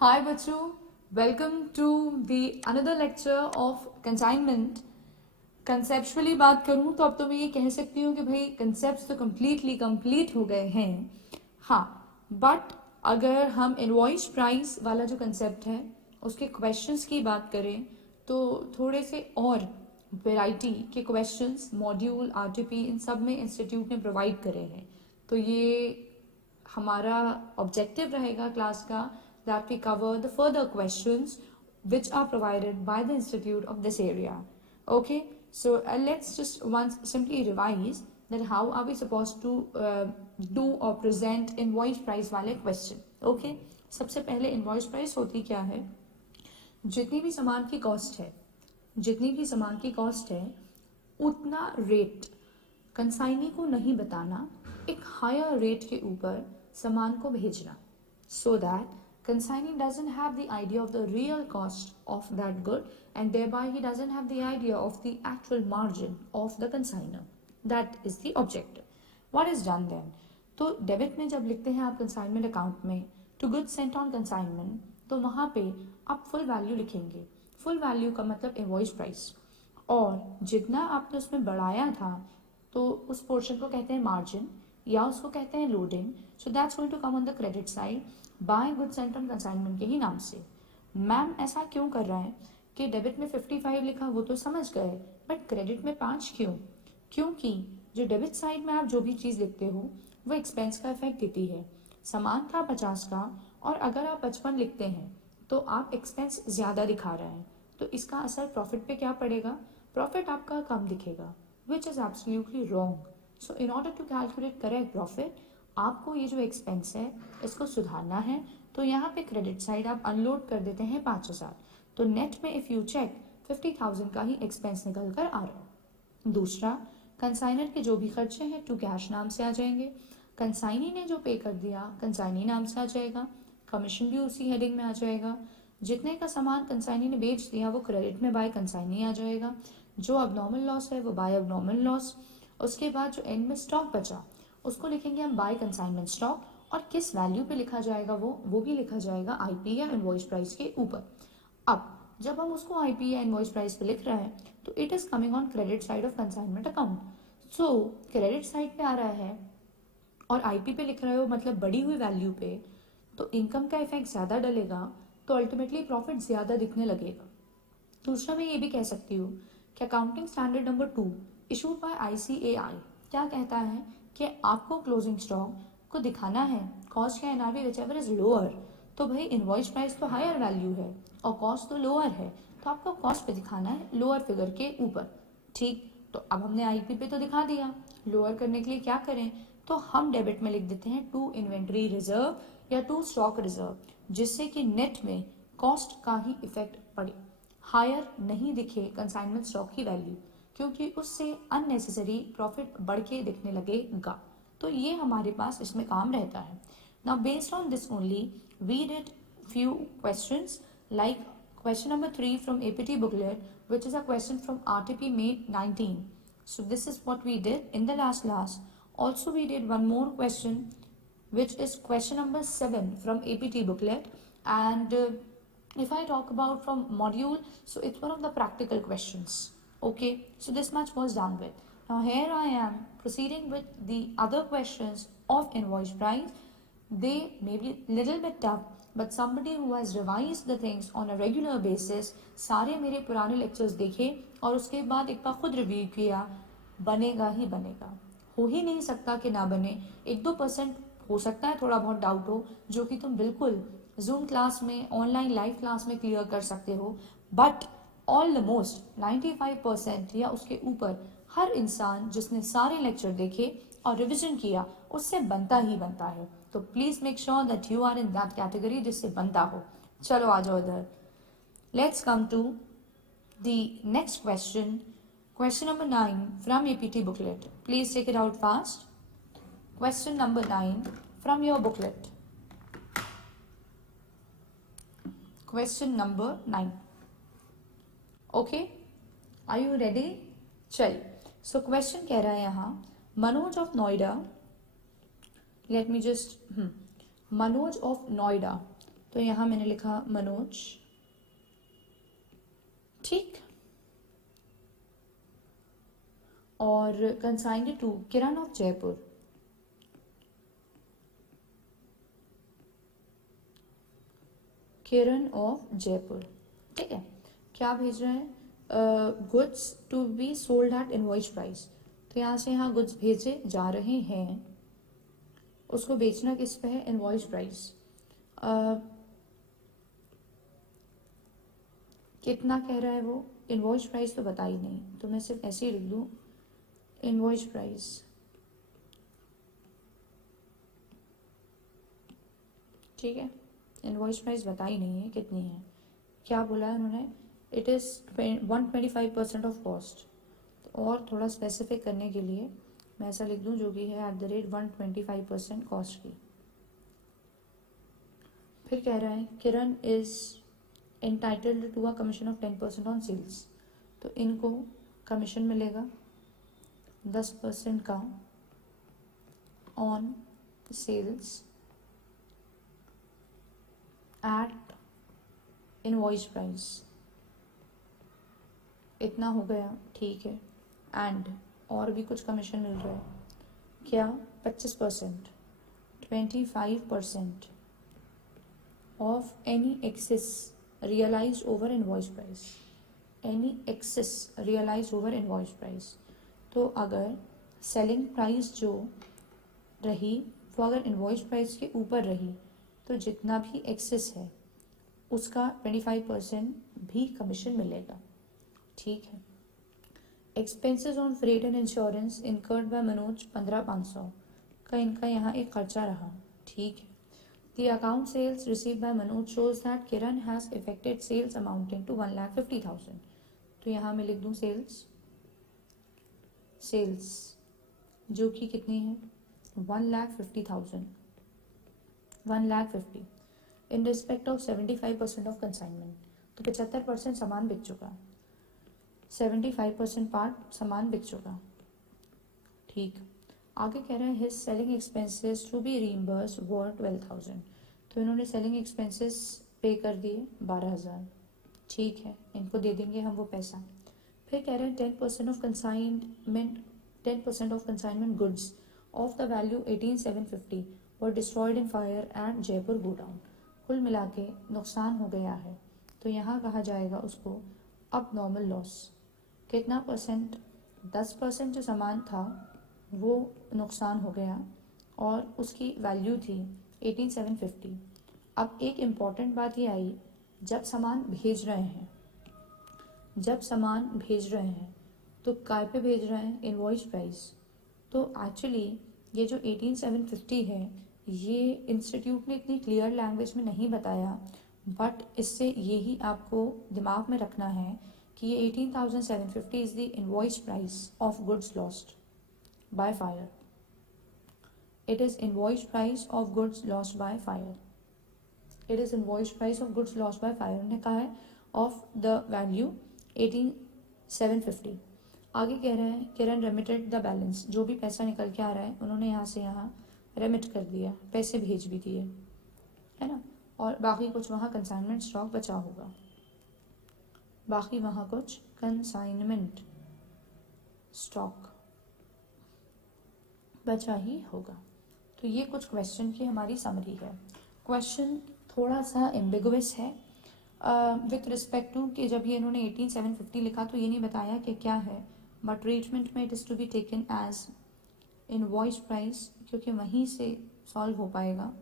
Hi बच्चों, welcome to the another lecture of consignment. Conceptually बात करूँ तो अब तो मैं ये कह सकती हूँ कि भाई कंसेप्ट तो कम्प्लीटली कंप्लीट हो गए हैं. हाँ, बट अगर हम इनवॉइस प्राइस वाला जो कंसेप्ट है उसके क्वेश्चंस की बात करें तो थोड़े से और वेराइटी के क्वेश्चंस मॉड्यूल आरटीपी इन सब में इंस्टीट्यूट ने प्रोवाइड करे हैं. तो ये हमारा ऑब्जेक्टिव रहेगा क्लास का that we cover the further questions which are provided by the institute of this area. Okay, so let's just once simply revise that how are we supposed to do or present invoice price वाले question. Okay, सबसे पहले invoice price होती क्या है? जितनी भी सामान की कॉस्ट है, जितनी भी सामान की कॉस्ट है उतना रेट कंसाइनी को नहीं बताना, एक हायर रेट के ऊपर सामान को भेजना, so that consignee doesn't have the idea of the real cost of that good and thereby he doesn't have the idea of the actual margin of the consignor. That is the objective. What is done then? तो debit में जब लिखते हैं आप consignment account में to good sent on consignment, तो वहाँ पे आप फुल वैल्यू लिखेंगे. फुल वैल्यू का मतलब इनवॉइस प्राइस, और जितना आपने उसमें बढ़ाया था तो उस पोर्शन को कहते हैं मार्जिन या उसको कहते हैं loading. So that's going to come on the credit side by good sent on consignment के ही नाम से. मैम ऐसा क्यों कर रहा है कि डेबिट में 55 लिखा वो तो समझ गए, बट क्रेडिट में 5 क्यों? क्योंकि जो डेबिट साइड में आप जो भी चीज़ लिखते हो वो एक्सपेंस का इफेक्ट देती है. सामान था 50 का और अगर आप 55 लिखते हैं तो आप एक्सपेंस ज़्यादा दिखा रहे हैं, तो इसका असर प्रॉफिट पे क्या पड़ेगा? प्रॉफिट आपका कम दिखेगा, which is absolutely wrong. So in order to calculate correct profit, आपको ये जो एक्सपेंस है इसको सुधारना है. तो यहाँ पे क्रेडिट साइड आप अनलोड कर देते हैं 5000, तो नेट में इफ़ यू चेक 50,000 का ही एक्सपेंस निकल कर आ रहा है. दूसरा, कंसाइनर के जो भी खर्चे हैं टू कैश नाम से आ जाएंगे. कंसाइनी ने जो पे कर दिया कंसाइनी नाम से आ जाएगा, कमीशन भी उसी हेडिंग में आ जाएगा. जितने का सामान कंसाइनी ने बेच दिया वो क्रेडिट में बाय कंसाइनी आ जाएगा. जो अबनॉर्मल लॉस है वो बाय अबनॉर्मल लॉस. उसके बाद जो एंड में स्टॉक बचा उसको लिखेंगे हम बाय कंसाइनमेंट स्टॉक, और किस वैल्यू पे लिखा जाएगा वो भी लिखा जाएगा आईपी या इनवॉइस प्राइस के ऊपर. अब जब हम उसको आईपी या इनवॉइस प्राइस पे लिख रहे हैं तो it is coming on credit side of consignment account. So credit side पे आ रहा है और आईपी पे लिख रहे हो मतलब बढ़ी हुई वैल्यू पे, तो इनकम का इफेक्ट ज़्यादा डलेगा, तो अल्टीमेटली प्रॉफिट ज़्यादा दिखने लगेगा. दूसरा मैं ये भी कह सकती हूँ कि accounting standard number 2 issued by ICAI क्या कहता है कि आपको क्लोजिंग स्टॉक को दिखाना है कॉस्ट या NRV which ever is lower. तो भाई इनवॉइस प्राइस तो हायर वैल्यू है और कॉस्ट तो लोअर है, तो आपको कॉस्ट पे दिखाना है लोअर फिगर के ऊपर. ठीक, तो अब हमने आईपी पे तो दिखा दिया, लोअर करने के लिए क्या करें? तो हम डेबिट में लिख देते हैं टू इन्वेंट्री रिजर्व या टू स्टॉक रिजर्व, जिससे कि नेट में कॉस्ट का ही इफेक्ट पड़े, हायर नहीं दिखे कंसाइनमेंट स्टॉक की वैल्यू, क्योंकि उससे अननेसेसरी प्रॉफिट बढ़ के दिखने लगेगा. तो ये हमारे पास इसमें काम रहता है. Now based on this only we did few questions like question number 3 from APT booklet, which is a question from RTP May 19. So this is what we did in the last class. Also we did one more question which is question number 7 from APT booklet, and if I talk about from module, so it's one of the practical questions. Okay, so this much was done with. Now here I am proceeding with the other questions of invoice price. They may be little bit tough, but somebody who has revised the things on a regular basis, सारे मेरे पुराने lectures देखे और उसके बाद एक बार खुद review किया, बनेगा ही बनेगा. हो ही नहीं सकता कि ना बने. 1-2% हो सकता है थोड़ा बहुत डाउट हो, जो कि तुम बिल्कुल जूम क्लास में ऑनलाइन लाइव क्लास में क्लियर कर सकते हो, बट ऑलमोस्ट 95% या उसके ऊपर हर इंसान जिसने सारे लेक्चर देखे और रिविजन किया उससे बनता ही बनता है. तो please make sure that you are in that category जिससे बनता हो. चलो आ जाओ इधर. Let's come to the next question, question number 9 from APT booklet. Please take it out fast. Question number 9 from your booklet. Question number 9. Okay, are you ready? चलिए, so question कह रहा है यहाँ Manoj of Noida. Let me just Manoj of Noida. तो यहाँ मैंने लिखा मनोज, ठीक। और consigned to Kiran of Jaipur, Kiran of Jaipur, ठीक है। क्या भेज रहे हैं? Goods to be sold at invoice price. तो यहाँ से यहाँ गुड्स भेजे जा रहे हैं, उसको बेचना किस पे है? Invoice price. कितना कह रहा है वो? इनवॉइस प्राइस तो बता ही नहीं, तो मैं सिर्फ ऐसे ही लिख दूँ इनवॉइस प्राइस, ठीक है। इनवॉइस प्राइस बता ही नहीं है कितनी है। क्या बोला है उन्होंने? It is 125% of cost. तो और थोड़ा स्पेसिफिक करने के लिए मैं ऐसा लिख दूँ जो भी है @125% कॉस्ट की। फिर कह रहा है Kiran is entitled to a commission of 10% on sales. तो इनको कमीशन मिलेगा 10% का on sales at invoice price. इतना हो गया, ठीक है। एंड और भी कुछ कमीशन मिल रहा है, क्या? 25%, 25% of any excess realise over invoice price, any excess realise over invoice price. तो अगर सेलिंग प्राइस जो रही वो अगर इनवॉइस प्राइस के ऊपर रही, तो जितना भी एक्सेस है उसका 25% भी कमीशन मिलेगा, ठीक है। Expenses on freight and insurance incurred by Manoj 15,500 का इनका यहाँ एक खर्चा रहा, ठीक है। The account sales received by Manoj shows that Kiran has effected sales amounting to 1,50,000. तो यहाँ मैं लिख दूँ सेल्स जो कि कितनी है? 1,50,000, 1,50,000 in respect of 75% of consignment. तो 75% सामान बिक चुका, 75% पार्ट सामान बिक चुका, ठीक। आगे कह रहे हैं his selling expenses to be reimbursed were 12,000। तो इन्होंने सेलिंग एक्सपेंसेस पे कर दिए 12,000, ठीक है। इनको दे देंगे हम वो पैसा। फिर कह रहे हैं 10% of consignment, 10% of consignment goods of the value 18,750 were destroyed in fire eight Jaipur godown. कुल मिला के नुकसान हो गया है, तो यहाँ कहा जाएगा उसको अब नॉर्मल लॉस। कितना परसेंट? 10% जो सामान था वो नुकसान हो गया और उसकी वैल्यू थी 18,750। अब एक इम्पॉर्टेंट बात ये आई, जब सामान भेज रहे हैं, जब सामान भेज रहे हैं तो काय पे भेज रहे हैं? Invoice price. तो एक्चुअली ये जो 18,750 है ये इंस्टीट्यूट ने इतनी क्लियर लैंग्वेज में नहीं बताया, बट इससे यही आपको दिमाग में रखना है कि ये 18,750 is the invoice price of goods lost by fire. It is invoice price of goods lost by fire. It is invoice price of goods lost by fire ने कहा है of the value 18,750। आगे कह रहे हैं किरण रेमिटेड द बैलेंस, जो भी पैसा निकल के आ रहा है उन्होंने यहाँ से यहाँ रेमिट कर दिया, पैसे भेज भी दिए, है ना। और बाकी कुछ वहाँ कंसाइनमेंट स्टॉक बचा होगा, बाकी वहाँ कुछ कंसाइनमेंट स्टॉक बचा ही होगा। तो ये कुछ क्वेश्चन की हमारी समरी है। क्वेश्चन थोड़ा सा एम्बिगुअस है विथ रिस्पेक्ट टू कि जब ये इन्होंने 18,750 लिखा तो ये नहीं बताया कि क्या है, बट ट्रीटमेंट में it is to be taken as invoice price, क्योंकि वहीं से सॉल्व हो पाएगा।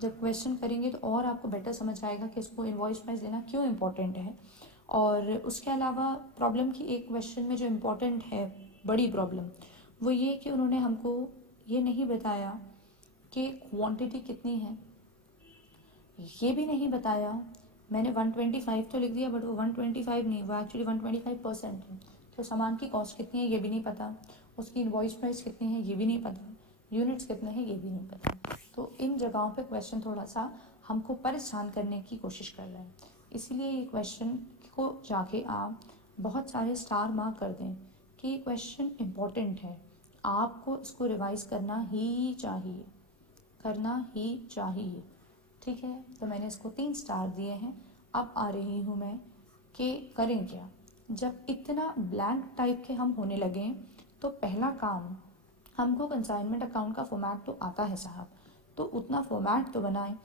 जब क्वेश्चन करेंगे तो और आपको बेटर समझ आएगा कि इसको इनवॉइस प्राइस लेना क्यों इम्पोर्टेंट है। और उसके अलावा प्रॉब्लम की एक क्वेश्चन में जो इम्पोर्टेंट है, बड़ी प्रॉब्लम, वो ये कि उन्होंने हमको ये नहीं बताया कि क्वांटिटी कितनी है, ये भी नहीं बताया। मैंने 125 तो लिख दिया, बट वो 125 नहीं, वो एक्चुअली 125% है। तो सामान की कॉस्ट कितनी है ये भी नहीं पता, उसकी इनवॉइस प्राइस कितनी है ये भी नहीं पता, यूनिट्स कितने हैं ये भी नहीं पता। तो इन जगहों पे क्वेश्चन थोड़ा सा हमको परेशान करने की कोशिश कर रहे हैं। इसीलिए ये क्वेश्चन को जाके आप बहुत सारे स्टार मार्क कर दें कि ये क्वेश्चन इम्पोर्टेंट है, आपको इसको रिवाइज करना ही चाहिए, करना ही चाहिए। ठीक है, तो मैंने इसको 3 स्टार दिए हैं। अब आ रही हूँ मैं कि करें क्या। जब इतना ब्लैंक टाइप के हम होने लगे तो पहला काम, हमको कंसाइनमेंट अकाउंट का फॉर्मेट तो आता है साहब, तो उतना फॉर्मेट तो बनाएं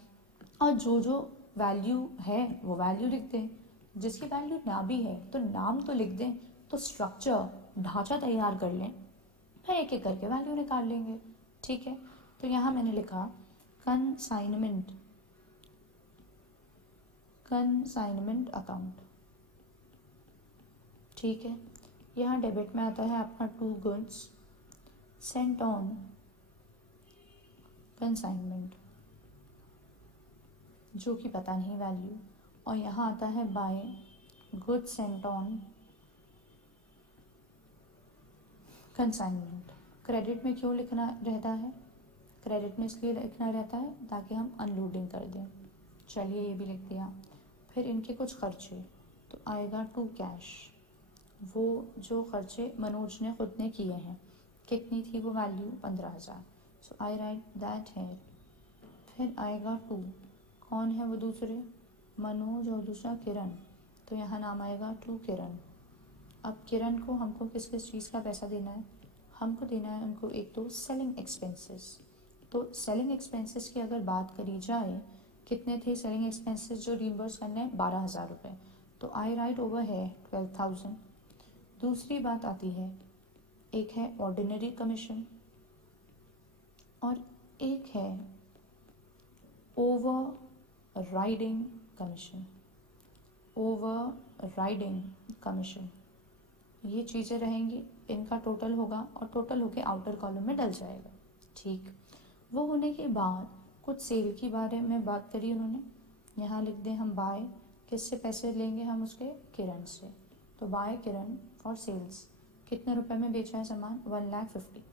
और जो जो वैल्यू है वो वैल्यू लिख दें। जिसकी वैल्यू ना भी है तो नाम तो लिख दें। तो स्ट्रक्चर, ढांचा तैयार कर लें, फिर एक एक करके वैल्यू निकाल लेंगे। ठीक है, तो यहाँ मैंने लिखा कंसाइनमेंट, कंसाइनमेंट अकाउंट। ठीक है, यहाँ डेबिट में आता है आपका 2 गुड्स सेंट ऑन कंसाइनमेंट, जो कि पता नहीं वैल्यू, और यहाँ आता है by goods sent on consignment. Credit में क्यों लिखना रहता है? क्रेडिट में इसलिए लिखना रहता है ताकि हम अनलोडिंग कर दें। चलिए ये भी लिख दिया। फिर इनके कुछ खर्चे, तो आएगा टू कैश, वो जो खर्चे मनोज ने खुद ने किए हैं। कितनी थी वो value? 15,000। So I right that है। फिर आएगा टू, कौन है वो दूसरे? मनोज और दूसरा किरण, तो यहाँ नाम आएगा टू किरण। अब किरण को हमको किस किस चीज़ का पैसा देना है? हमको देना है उनको एक तो सेलिंग एक्सपेंसेस। तो सेलिंग एक्सपेंसेस की अगर बात करी जाए, कितने थे सेलिंग एक्सपेंसेस जो रीइंबर्स करने हैं? 12,000 रुपये। तो आई राइट ओवर है 12,000। दूसरी बात आती है, एक है ऑर्डिनरी कमीशन और एक है over riding commission. Over riding commission, ये चीज़ें रहेंगी, इनका टोटल होगा और टोटल होके आउटर कॉलम में डल जाएगा। ठीक, वो होने के बाद कुछ सेल की बारे में बात करी उन्होंने। यहाँ लिख दें हम बाय, किससे पैसे लेंगे हम? उसके किरण से। तो बाय किरण फॉर सेल्स, कितने रुपए में बेचा है सामान? 1,50,000।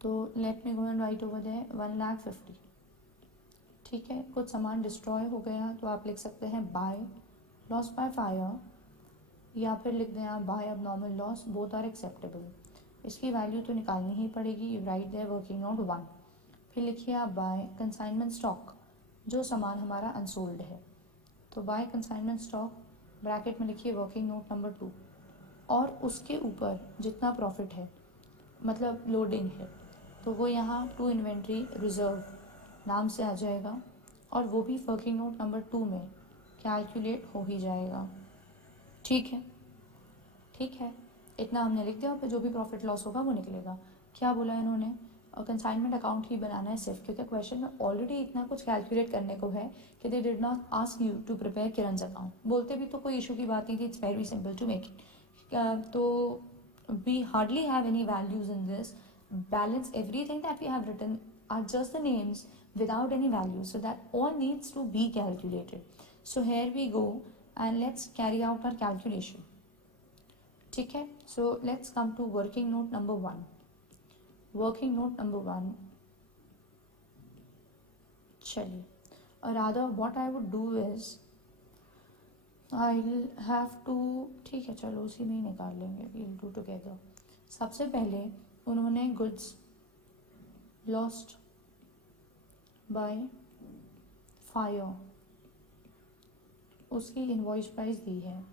तो let me go and write over there 1,50,000। ठीक है, कुछ सामान डिस्ट्रॉय हो गया तो आप लिख सकते हैं बाय लॉस बाय फायर, या फिर लिख दें आप by abnormal loss, both are acceptable. इसकी वैल्यू तो निकालनी ही पड़ेगी, you write there working note 1। फिर लिखिए आप बाय कंसाइनमेंट स्टॉक, जो सामान हमारा अनसोल्ड है। तो बाय कंसाइनमेंट स्टॉक, ब्रैकेट में लिखिए वर्किंग नोट नंबर 2, और उसके ऊपर जितना प्रॉफिट है, मतलब लोडिंग है, तो वो यहाँ टू इन्वेंट्री रिजर्व नाम से आ जाएगा, और वो भी वर्किंग नोट नंबर 2 में कैलकुलेट हो ही जाएगा। ठीक है, ठीक है, इतना हमने लिख दिया और फिर जो भी प्रॉफिट लॉस होगा वो निकलेगा। क्या बोला इन्होंने? कंसाइनमेंट अकाउंट ही बनाना है सिर्फ, क्योंकि क्वेश्चन में ऑलरेडी इतना कुछ कैलकुलेट करने को है कि they did not ask you to prepare Kiran's account. बोलते भी तो कोई इशू की बात नहीं थी, it's very simple to make it. तो we hardly have any values in this, balance everything that we have written are just the names without any value, so that all needs to be calculated. So here we go and let's carry out our calculation. ठीक है, so let's come to working note number 1। Working note number 1, चलिए, और rather what I would do is I will have to, ठीक है चलो उसी में ही निकाल लेंगे, वील डू टुगेदर। सबसे पहले उन्होंने गुड्स लॉस्ट बाय फायर, उसकी इनवॉइस प्राइस दी है।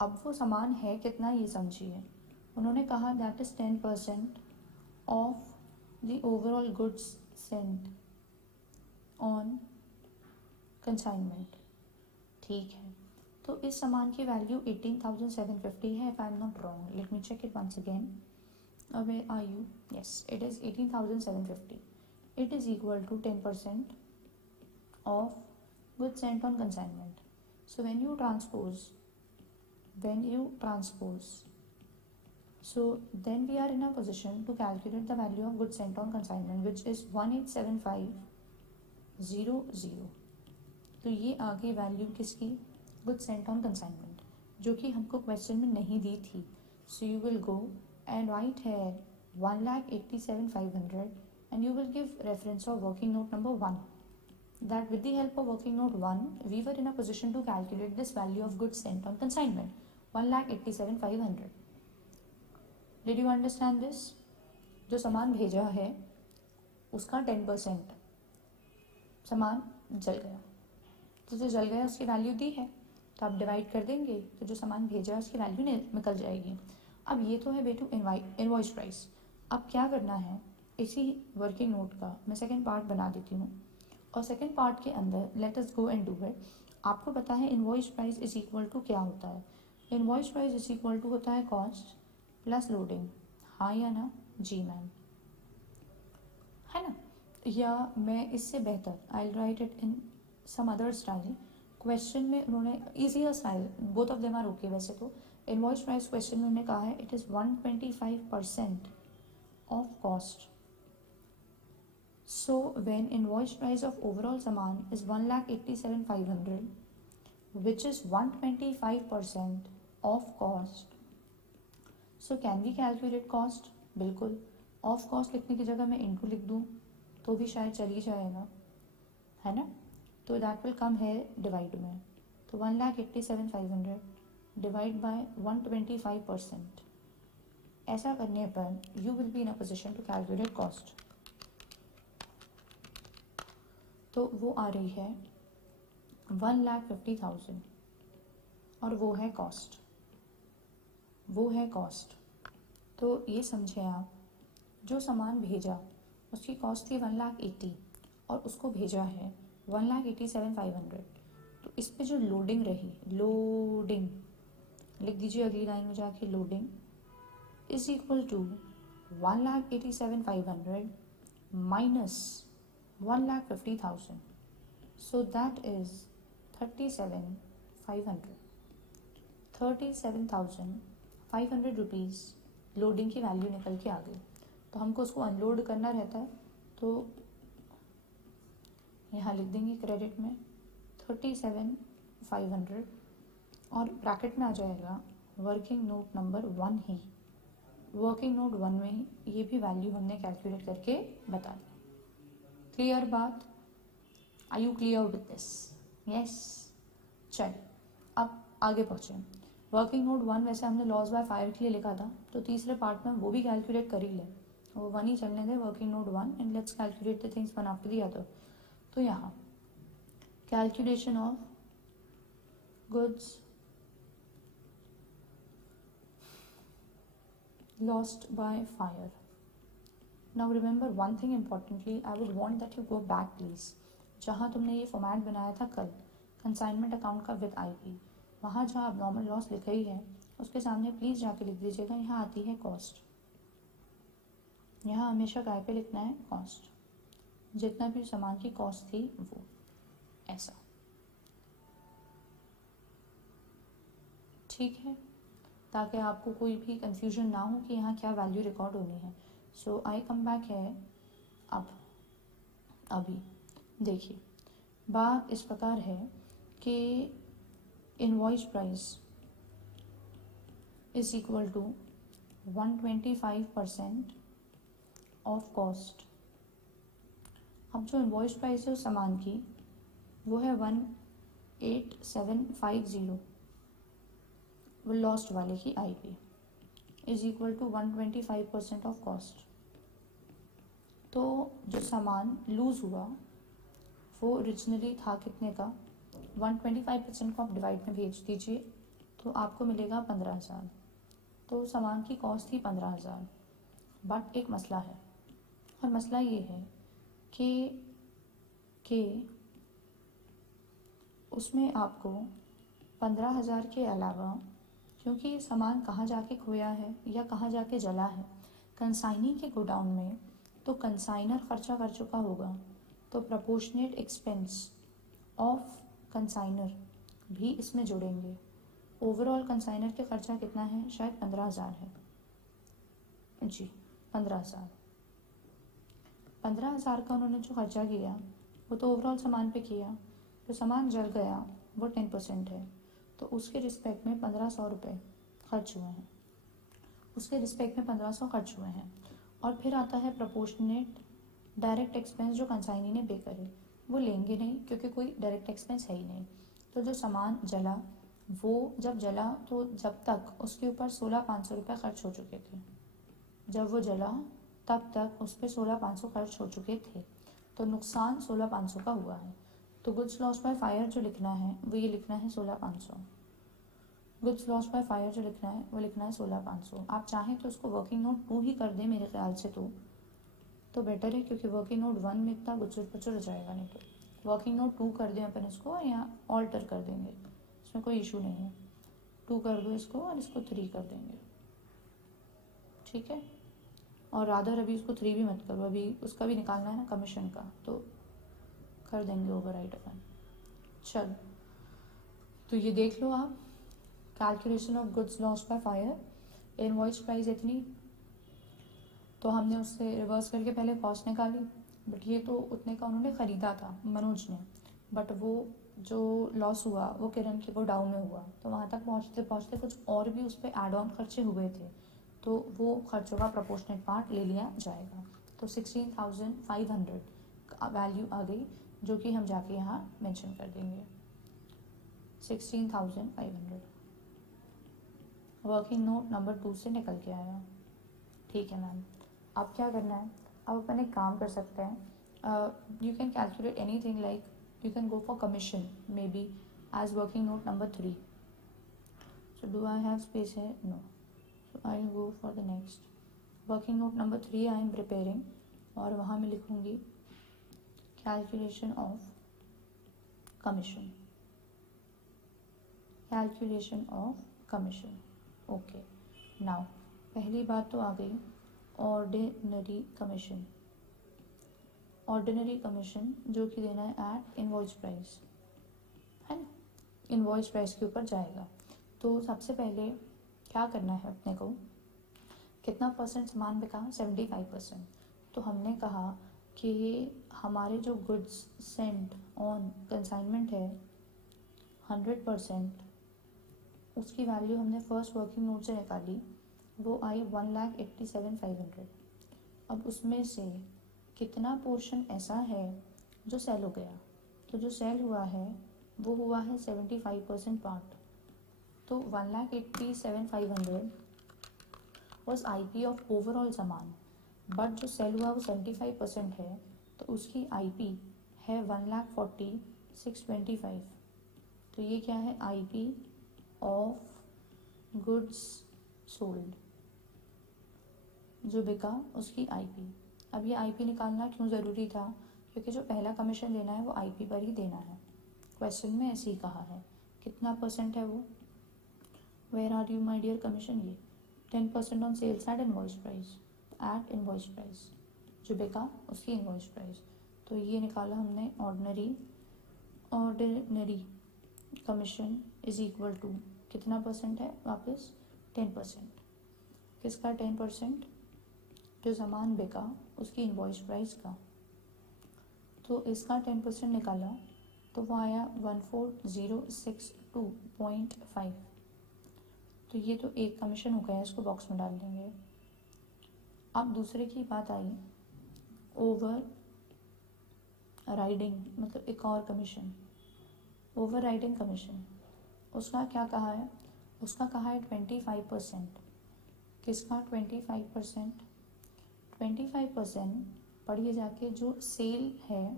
अब वो सामान है कितना ये समझिए। उन्होंने कहा that is 10% of the overall goods sent on consignment. ठीक है, तो इस सामान की वैल्यू 18,750 है, if I am not wrong, let me check it once again. Where are you? Yes, it is 18,750। It is equal to 10% of goods sent on consignment. So when you transpose, so then we are in a position to calculate the value of goods sent on consignment, which is 187500। तो ये आ गई value किसकी? Goods sent on consignment, जो कि हमको question में नहीं दी थी। So you will go and right है 1,87,500 and you will give reference of working note number 1, that with the help of working note 1 we were in a position to calculate this value of goods sent on consignment, 1,87,500। Did you understand this? जो सामान भेजा है उसका 10%, सामान जल गया, तो जो जल गया उसकी वैल्यू दी है, तो आप डिवाइड कर देंगे तो जो सामान भेजा है उसकी वैल्यू निकल जाएगी। अब ये तो है बेटू इनवॉइस प्राइस। अब क्या करना है, इसी वर्किंग नोट का मैं सेकेंड पार्ट बना देती हूँ, और सेकेंड पार्ट के अंदर let us go and do it. आपको पता है invoice price is equal to क्या होता है? Invoice price is equal to होता है कॉस्ट प्लस लोडिंग। हाँ या ना? जी मैम, है ना? या मैं इससे बेहतर I write it in some other style. Question में उन्होंने easier style, both of them are okay. वैसे तो इनवॉइस प्राइस क्वेश्चन में उन्होंने कहा है it is 125% of cost. So when invoice price of overall saman is 1,87,500, which is 125% of cost, so can we calculate cost? बिल्कुल। Of cost लिखने की जगह मैं इनटू लिख दूँ तो भी शायद चल ही जाएगा, है ना? तो दैट विल कम है डिवाइड में, तो 1,87,500 डिवाइड बाय 125%। ऐसा करने पर you will be in a position to calculate cost. तो वो आ रही है 1,50,000 और वो है कॉस्ट, वो है कॉस्ट। तो ये समझे आप, जो सामान भेजा उसकी कॉस्ट थी 1,80,000 और उसको भेजा है 1,87,500। तो इस पे जो लोडिंग रही, लोडिंग लिख दीजिए अगली लाइन में जाके, loading is equal to 1,87,500 minus 1,50,000, so that is 37,500। 37,500 rupees loading की वैल्यू निकल के आ गई। तो हमको उसको अनलोड करना रहता है, तो यहाँ लिख देंगे क्रेडिट में 37,500 और ब्रैकेट में आ जाएगा वर्किंग नोट नंबर 1 ही। वर्किंग नोट 1 में ही ये भी वैल्यू हमने कैलकुलेट करके बता दी। क्लियर बात? Are you clear with this? Yes. चलिए अब आगे पहुँचे। वर्किंग नोट 1 वैसे हमने लॉस बाय फायर के लिए लिखा था, तो तीसरे पार्ट में वो भी कैलकुलेट कर ही ले, वो 1 ही चलने दे, working note 1, and let's calculate the things one after the other. तो यहाँ calculation of goods lost by fire. Now remember one thing importantly, I would want that you go back please. जहाँ तुमने ये फॉर्मेट बनाया था कल consignment account का with IP, वहाँ जहाँ अब नॉर्मल लॉस लिखा ही है उसके सामने प्लीज़ जाके लिख दीजिएगा, यहाँ आती है कॉस्ट। यहाँ हमेशा काय पे लिखना है? कॉस्ट। जितना भी सामान की कॉस्ट थी वो, ऐसा, ठीक है? ताकि आपको कोई भी कंफ्यूजन ना हो कि यहाँ क्या वैल्यू रिकॉर्ड होनी है। सो आई कम बैक है अब। अभी देखिए, बात इस प्रकार है कि invoice price is equal to 125% of cost. अब जो इनवॉइस प्राइस है उस सामान की वो है 18750, वो लॉस्ट वाले की IP is equal to 125% of cost. तो जो सामान लूज़ हुआ वो ओरिजिनली था कितने का? 125% को आप डिवाइड में भेज दीजिए तो आपको मिलेगा 15,000। तो सामान की कॉस्ट थी 15,000। बट एक मसला है, और मसला ये है कि उसमें आपको 15,000 के अलावा, क्योंकि सामान कहाँ जाके खोया है या कहाँ जाके जला है, कंसाइनी के गोडाउन में, तो कंसाइनर खर्चा कर चुका होगा, तो प्रपोर्शनेट एक्सपेंस ऑफ कंसाइनर भी इसमें जुड़ेंगे। ओवरऑल कंसाइनर के खर्चा कितना है? शायद 15,000 है जी, 15,000। 15,000 का उन्होंने जो खर्चा किया वो तो ओवरऑल सामान पे किया, तो सामान जल गया वो 10% है, तो उसके रिस्पेक्ट में 1,500 रुपये खर्च हुए हैं, उसके रिस्पेक्ट में 1,500 खर्च हुए हैं। और फिर आता है प्रपोर्शनेट डायरेक्ट एक्सपेंस जो कंसाइनी ने पे करे, वो लेंगे नहीं क्योंकि कोई डायरेक्ट एक्सपेंस है ही नहीं। तो जो सामान जला, वो जब जला तो जब तक उसके ऊपर 16,500 रुपये खर्च हो चुके थे, जब वो जला तब तक उस पर 16,500 खर्च हो चुके थे। तो नुकसान 16,500 का हुआ है। तो गुड्स लॉस बाय फायर जो लिखना है वो ये लिखना है 16,500। गुड्स लॉस बाय फायर जो लिखना है वो लिखना है 16,500। आप चाहें तो उसको वर्किंग नोट 2 ही कर दें मेरे ख्याल से, तो बेटर है, क्योंकि वर्किंग नोट 1 में इतना गुचुर पुचुर हो जाएगा। नहीं तो वर्किंग नोट 2 कर दें अपन इसको, या ऑल्टर कर देंगे, इसमें कोई इशू नहीं है। 2 कर दो इसको और इसको 3 कर देंगे, ठीक है। और रादर अभी उसको 3 भी मत करो, अभी उसका भी निकालना है ना कमीशन का, तो कर देंगे ओवरराइड अपन। चल, तो ये देख लो आप, calculation of goods loss by fire. Invoice price इतनी, तो हमने उससे रिवर्स करके पहले कॉस्ट निकाली, बट ये तो उतने का उन्होंने ख़रीदा था मनोज ने, बट वो जो लॉस हुआ वो किरण के गोडाउन में हुआ, तो वहाँ तक पहुँचते पहुँचते कुछ और भी उस पर एड ऑन खर्चे हुए थे, तो वो खर्चों का प्रोपोर्शनेट पार्ट ले लिया जाएगा। तो 16,500 वैल्यू आ गई, जो कि हम जाके यहाँ मेंशन कर देंगे 16,500। वर्किंग नोट नंबर 2 से निकल के आया, ठीक है मैम। अब क्या करना है, अब अपन एक काम कर सकते हैं, you can calculate anything, like you can go for commission maybe as working note number 3। So do I have space है? No, so I go for the next working note number 3 I am preparing, और वहाँ मैं लिखूँगी calculation of commission, calculation of commission. Okay, now पहली बात तो आ गई ordinary commission. Ordinary commission जो कि देना है एट इनवॉइस प्राइस, है ना, इनवॉइस प्राइस के ऊपर जाएगा। तो सबसे पहले क्या करना है अपने को, कितना परसेंट सामान बिका? 75%। तो हमने कहा कि हमारे जो गुड्स सेंट ऑन कंसाइनमेंट है 100%, उसकी वैल्यू हमने फर्स्ट वर्किंग नोट से निकाली, वो आई 1,87,500। अब उसमें से कितना पोर्शन ऐसा है जो सेल हो गया, तो जो सेल हुआ है वो हुआ है 75% पार्ट। तो 1,87,500 वॉज IP ऑफ ओवरऑल सामान, बट जो सेल हुआ वो 75% है, तो उसकी IP है 1,40,625। तो ये क्या है? IP ऑफ गुड्स सोल्ड, जो बिका उसकी IP। अब ये IP निकालना क्यों ज़रूरी था? क्योंकि जो पहला कमीशन देना है वो IP पर ही देना है, क्वेश्चन में ऐसे ही कहा है। कितना परसेंट है वो? Where are you my dear commission? ये 10% on sales at invoice price, at invoice price, जो बिका उसकी इनवॉइस प्राइस। तो ये निकाला हमने ordinary commission is equal to कितना परसेंट है? वापस 10%। किसका 10%? जो सामान बिका उसकी इनवॉइस प्राइस का। तो इसका 10% निकाला तो वो आया 14,062.5। तो ये तो एक कमीशन हो गया, इसको बॉक्स में डाल देंगे। अब दूसरे की बात आई ओवर राइडिंग, मतलब एक और कमीशन, ओवर राइडिंग कमीशन। उसका क्या कहा है? उसका कहा है 25%। किसका 25%? 25% पढ़िए जाके, जो सेल है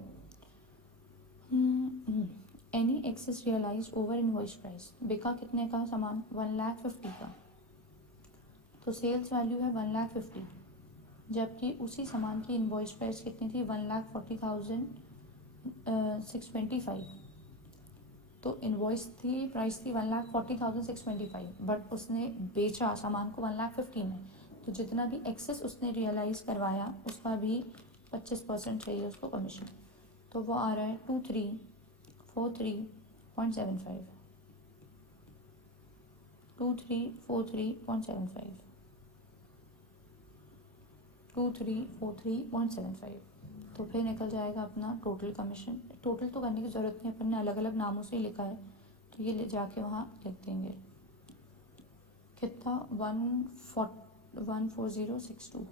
any excess realise over invoice price. बिका कितने का सामान? 1,50,000 का, तो सेल्स वैल्यू है 1,50,000, जबकि उसी सामान की इनवॉइस प्राइस कितनी थी? 1,40,625। तो इनवॉइस थी, प्राइस थी 1,40,625, बट उसने बेचा सामान को 1,50,000 में, तो जितना भी एक्सेस उसने रियलाइज़ करवाया उसका भी 25% चाहिए उसको कमीशन। तो वो आ रहा है 2343.75, 2343.75, 2343.75। तो फिर निकल जाएगा अपना टोटल कमीशन। टोटल तो करने की ज़रूरत नहीं, अपन ने अलग अलग नामों से ही लिखा है, तो ये ले जाके वहाँ लिख देंगे। कितना? 14062,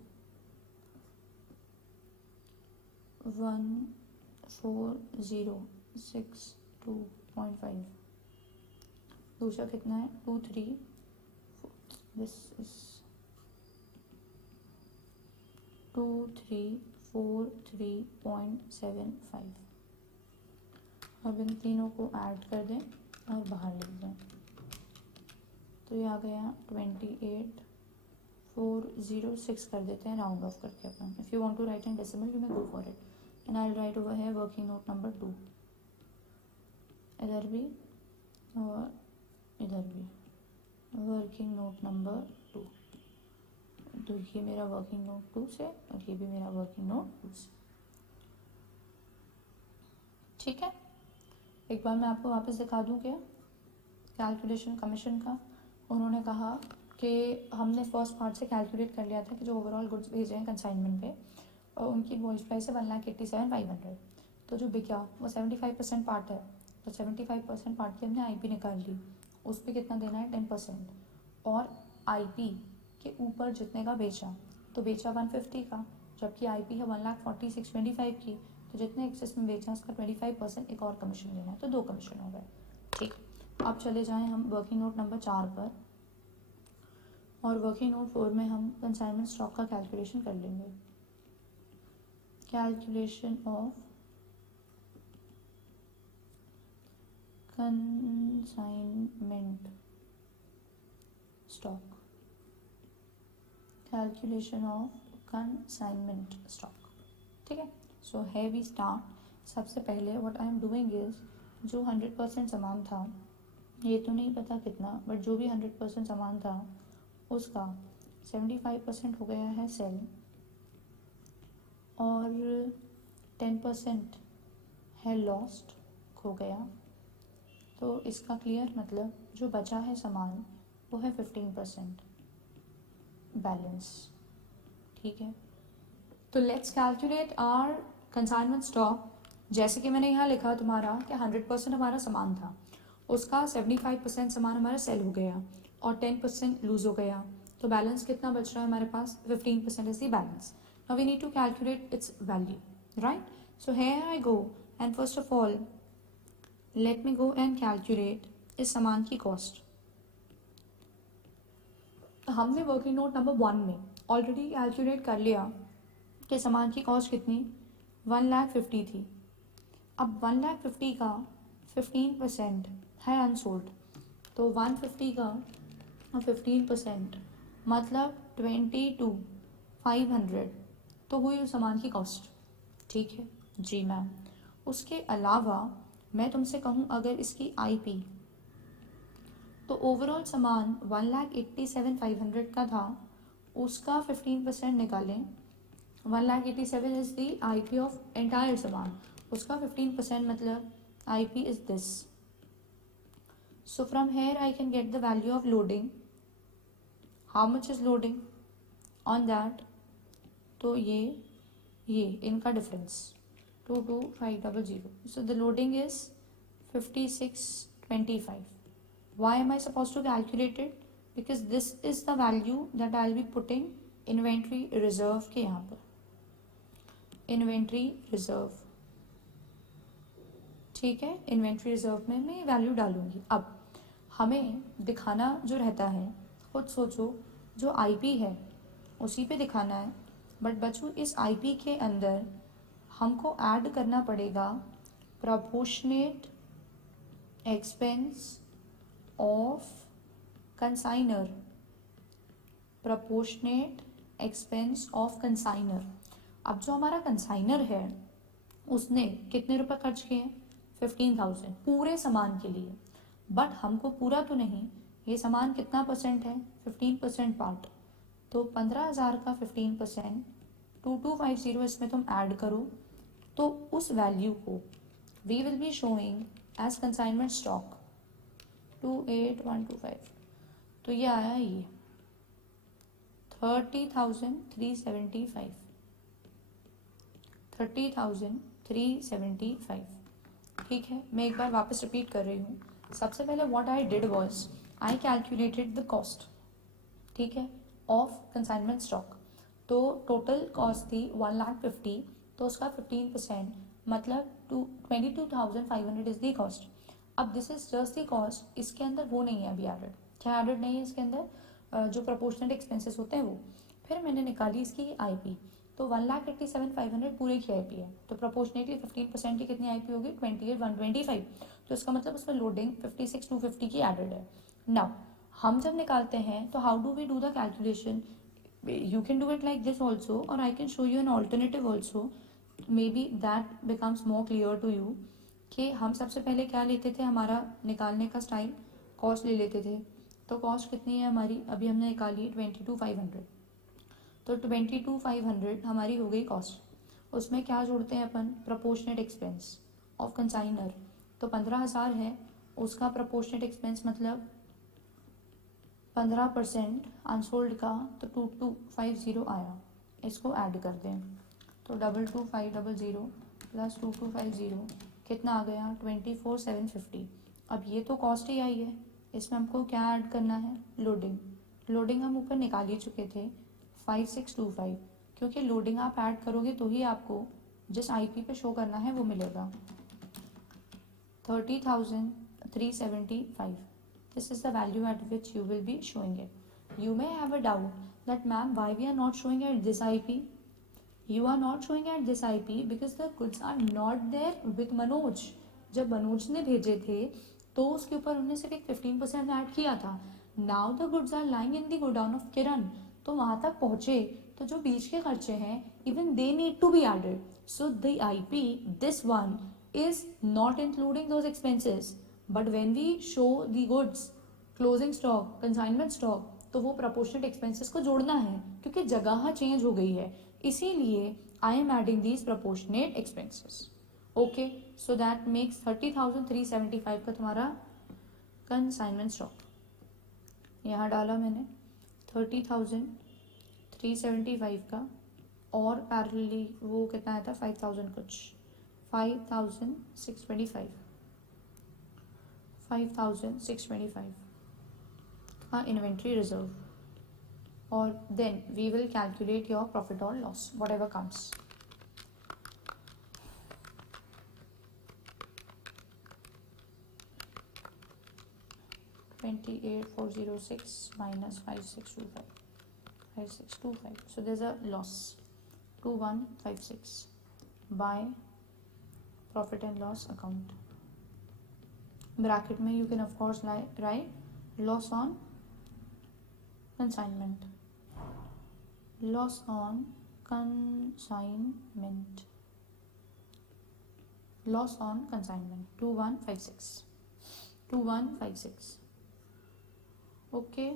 14062.5। दूसरा कितना है? 23, दिस इज 2343.75। 43.75। अब इन तीनों को ऐड कर दें और बाहर लिख दें, तो ये आ गया 28,406 कर देते हैं राउंड ऑफ करके अपन। If you want to write in decimal you may go for it, and I will write over here working note number 2, इधर भी और इधर भी वर्किंग नोट नंबर 2। तो ये मेरा वर्किंग नोट 2 से और ये भी मेरा वर्किंग नोट 2 से। ठीक है, एक बार मैं आपको वापस दिखा दूं क्या कैलकुलेशन कमीशन का। उन्होंने कहा कि हमने फर्स्ट पार्ट से कैलकुलेट कर लिया था कि जो ओवरऑल गुड्स भेजे हैं कंसाइनमेंट पे और उनकी इनवॉइस प्राइस है 1,87,500। तो जो बिका वो 75% पार्ट है, तो 75% पार्ट की हमने आईपी निकाल ली, उस पर कितना देना है 10%, और आईपी के ऊपर जितने का बेचा, तो बेचा 150 का, जबकि आईपी है 1,46,25 की, तो जितने एक्सेस में बेचा उसका 25% एक और कमीशन लेना है, तो 2 कमीशन हो गए। ठीक, अब चले जाएं हम वर्किंग नोट नंबर 4 पर, और वर्किंग नोट 4 में हम कंसाइनमेंट स्टॉक का कैलकुलेशन कर लेंगे। Calculation of consignment stock, calculation of consignment stock. ठीक है, सो है वी स्टार्ट। सबसे पहले what I am doing is, जो 100% सामान था, ये तो नहीं पता कितना, बट जो भी 100% सामान था उसका 75% हो गया है सेल और 10% है लॉस्ट, खो गया। तो इसका क्लियर मतलब जो बचा है सामान वो है 15% बैलेंस। ठीक है, तो let's calculate our consignment stock. जैसे कि मैंने यहाँ लिखा तुम्हारा कि 100% हमारा सामान था, उसका 75% सामान हमारा सेल हो गया और 10% लूज हो गया, तो बैलेंस कितना बच रहा है हमारे पास, 15% is the balance. Now we need to calculate its value, right. So here I go and first of all let me go and calculate इस सामान की कॉस्ट। तो हमने वर्किंग नोट नंबर 1 में ऑलरेडी कैलकुलेट कर लिया कि सामान की कॉस्ट कितनी 1,50,000 थी। अब 1,50,000 का 15% है अनसोल्ड, तो 150 का 15% मतलब 22,500 तो हुई उस सामान की कॉस्ट। ठीक है जी मैम। उसके अलावा मैं तुमसे कहूँ अगर इसकी आईपी, तो ओवरऑल सामान 1,87,500 का था, उसका 15% निकालें। 1,87,000 is the IP of entire सामान, उसका 15% मतलब IP is this. So from here I can get the value of loading. How much is loading on that? तो ये इनका difference 22,500. So the loading is 5625. Why am I supposed to calculate it? Because this is the value that I'll be putting inventory reserve के यहाँ पर, inventory reserve। ठीक है, inventory reserve में मैं वैल्यू डालूंगी। अब हमें दिखाना जो रहता है, खुद सोचो, जो आईपी है उसी पे दिखाना है, बट बच्चों इस आईपी के अंदर हमको ऐड करना पड़ेगा proportionate expense of consignor, proportionate expense of consignor. अब जो हमारा कंसाइनर है उसने कितने रुपए खर्च किए, 15,000 पूरे सामान के लिए, बट हमको पूरा तो नहीं, ये सामान कितना परसेंट है, 15% पार्ट, तो 15,000 का 15% 2250 इसमें तुम ऐड करो, तो उस वैल्यू को we will be showing as consignment stock 28,125। तो ये आया ये 30,375, 30,375। ठीक है, मैं एक बार वापस रिपीट कर रही हूँ। सबसे पहले what I did was I calculated the cost, ठीक है, ऑफ कंसाइनमेंट स्टॉक। तो टोटल कॉस्ट थी 1,50,000, तो उसका 15% मतलब 22,500 इज दी कॉस्ट। अब this is just the cost, इसके अंदर वो नहीं है अभी एडेड, क्या एडेड नहीं है इसके अंदर, जो प्रोपोर्शनल एक्सपेंसेस होते हैं वो। फिर मैंने निकाली इसकी आईपी, तो 1,87,500 पूरे की आईपी है, तो प्रोपोर्शनेटली 15% की कितनी आईपी होगी 28,125, तो इसका मतलब उसमें लोडिंग 56,250 की एडेड है। नाउ हम जब निकालते हैं तो how do we do the calculation, you can do it like this also, or I can show you an alternative also, maybe that becomes more clear to you, कि हम सबसे पहले क्या लेते थे, हमारा निकालने का स्टाइल कॉस्ट ले लेते थे। तो कॉस्ट कितनी है हमारी, अभी हमने निकाली 22,500, तो 22,500 हमारी हो गई कॉस्ट। उसमें क्या जोड़ते हैं अपन, प्रोपोर्शनेट एक्सपेंस ऑफ कंसाइनर, तो 15,000 है, उसका प्रोपोर्शनेट एक्सपेंस मतलब 15% अनसोल्ड का, तो 2250 आया, इसको ऐड कर दें, तो 22,500 प्लस 2250 कितना आ गया 24,750। अब ये तो कॉस्ट ही आई है, इसमें हमको क्या ऐड करना है, लोडिंग। लोडिंग हम ऊपर निकाल ही चुके थे 5625, क्योंकि लोडिंग आप ऐड करोगे तो ही आपको जिस आईपी पे शो करना है वो मिलेगा 30,375। This is the value at which you will be showing it. You may have a doubt that ma'am, why we are not showing at this IP? You are not showing at this IP because the goods are not there with Manoj. जब मनोज ने भेजे थे तो उसके ऊपर उन्होंने सिर्फ एक 15% ऐड किया था। Now the goods are lying in the godown of Kiran, तो वहां तक पहुंचे तो जो बीच के खर्चे हैं even they need to be added, so the IP this one is not including those expenses, but when we show the goods closing stock consignment stock तो वो proportionate expenses को जोड़ना है क्योंकि जगह चेंज हो गई है, इसीलिए I am adding these proportionate expenses. Okay, so that makes 30,375 का तुम्हारा consignment stock, यहाँ डाला मैंने 30,375 का, और पैरेलली वो कितना आया था 5,000 कुछ 5,625 का इन्वेंट्री रिजर्व, और then we will calculate your profit और loss whatever comes. $28,406 minus 5,625, so there's a loss 2,156 by profit and loss account. Bracket में you can of course write loss on consignment, loss on consignment, loss on consignment 2156 okay.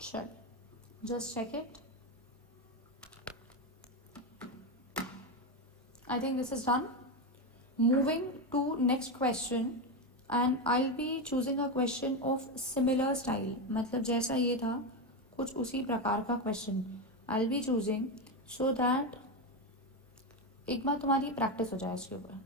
चल just check it. I think this is done. Moving to next question, and I'll be choosing a question of similar style, मतलब जैसा ये था कुछ उसी प्रकार का question I'll be choosing so that एक बार तुम्हारी प्रैक्टिस हो जाए इसके ऊपर।